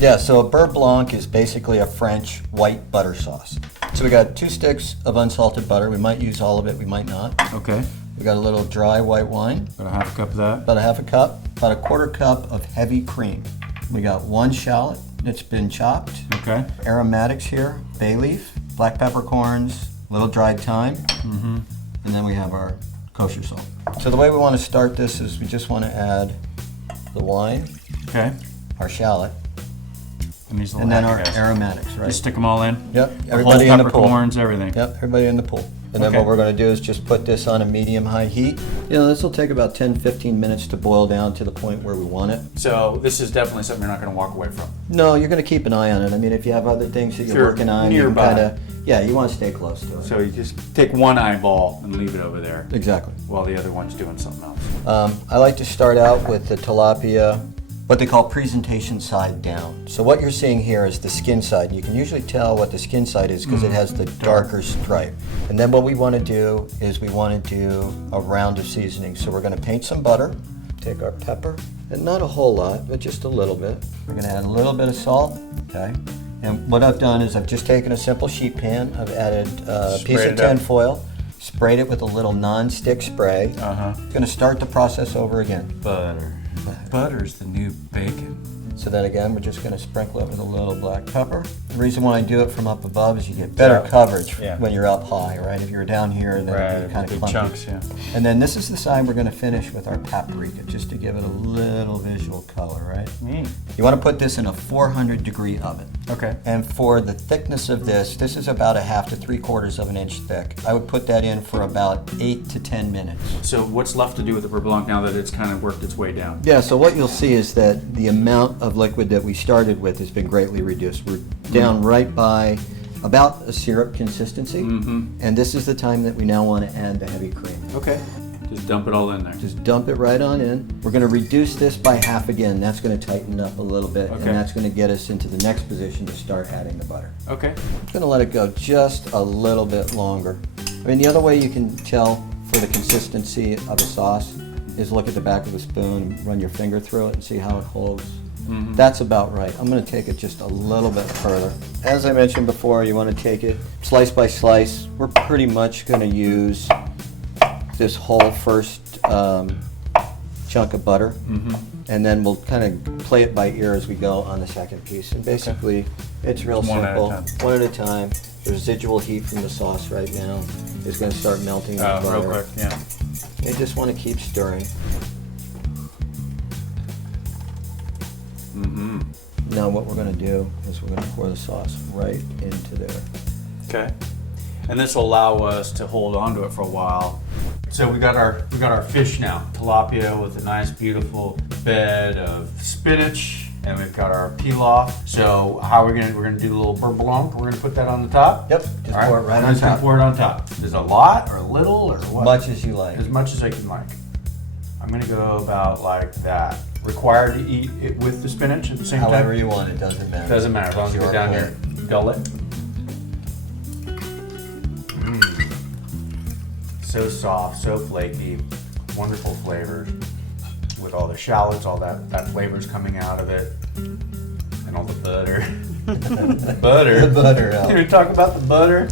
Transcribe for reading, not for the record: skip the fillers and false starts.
Yeah, so a beurre blanc is basically a French white butter sauce. So we got 2 sticks of unsalted butter. We might use all of it, we might not. Okay. We got a little dry white wine. About a half a cup of that. About a half a cup. About a quarter cup of heavy cream. We got 1 shallot that's been chopped. Okay. Aromatics here, bay leaf, black peppercorns, little dried thyme, and then we have our kosher salt. So the way we want to start this is we just want to add the wine, Okay. our shallot, And these little and then our happy guys. aromatics, right? Just stick them all in. Yep, The everybody whole in the pool. peppercorns, everything. Yep, everybody in the pool. And then Okay. what we're going to do is just put this on a medium-high heat. You know, this will take about 10-15 minutes to boil down to the point where we want it. So this is definitely something you're not going to walk away from. No, you're going to keep an eye on it. I mean, if you have other things that you're working on, you nearby. kind of, yeah, you want to stay close to it. So you just take one eyeball and leave it over there Exactly. while the other one's doing something else. I like to start out with the tilapia, what they call presentation side down. So what you're seeing here is the skin side. You can usually tell what the skin side is because it has the darker stripe. And then what we want to do is we want to do a round of seasoning. So we're going to paint some butter, take our pepper, and not a whole lot, but just a little bit. We're going to add a little bit of salt, okay? And what I've done is I've just taken a simple sheet pan, I've added a piece of Sprayed it up. tin foil, sprayed it with a little non-stick spray. Going to start the process over again. Butter. Butter's the new bacon. So then again, we're just going to sprinkle it with a little black pepper. The reason why I do it from up above is you get better coverage when you're up high, right? If you're down here, then it's kind of big clumpy. chunks, yeah. And then this is the side we're going to finish with our paprika, just to give it a little visual color, right? You want to put this in a 400-degree oven. Okay. And for the thickness of this is about a half to 3/4 of an inch thick. I would put that in for about 8 to 10 minutes. So what's left to do with the beurre blanc now that it's kind of worked its way down? Yeah, so what you'll see is that the amount of liquid that we started with has been greatly reduced. We're down right by about a syrup consistency, and this is the time that we now want to add the heavy cream. Okay. Just dump it all in there. Just dump it right on in. We're going to reduce this by half again. That's going to tighten up a little bit, and Okay. that's going to get us into the next position to start adding the butter. Okay. I'm going to let it go just a little bit longer. I mean, the other way you can tell for the consistency of a sauce is look at the back of the spoon, run your finger through it, and see how it holds. That's about right. I'm going to take it just a little bit further. As I mentioned before, you want to take it slice by slice. We're pretty much going to use this whole first chunk of butter, and then we'll kind of play it by ear as we go on the second piece. And basically, it's real One at a simple. time. One at a time. The residual heat from the sauce right now is going to start melting the butter. Real quick, yeah. You just want to keep stirring. Now what we're going to do is we're going to pour the sauce right into there. Okay. And this will allow us to hold on to it for a while. So we got our fish now. Tilapia with a nice beautiful bed of spinach, and we've got our pilaf. So how we're gonna do a little beurre blanc. We're gonna put that on the top. Yep, just All pour it right I'm on just gonna top. pour it on top. Is it a lot or little or what? Much as you like. As much as I can like. I'm gonna go about like that. Required to eat it with the spinach at the same However time? you want, it doesn't matter. Doesn't matter, as long as you It's get your down here. plate. Gullet. So soft, so flaky, wonderful flavors with all the shallots, all that flavor's coming out of it, and all the butter. Butter. The butter. Can we talk about the butter?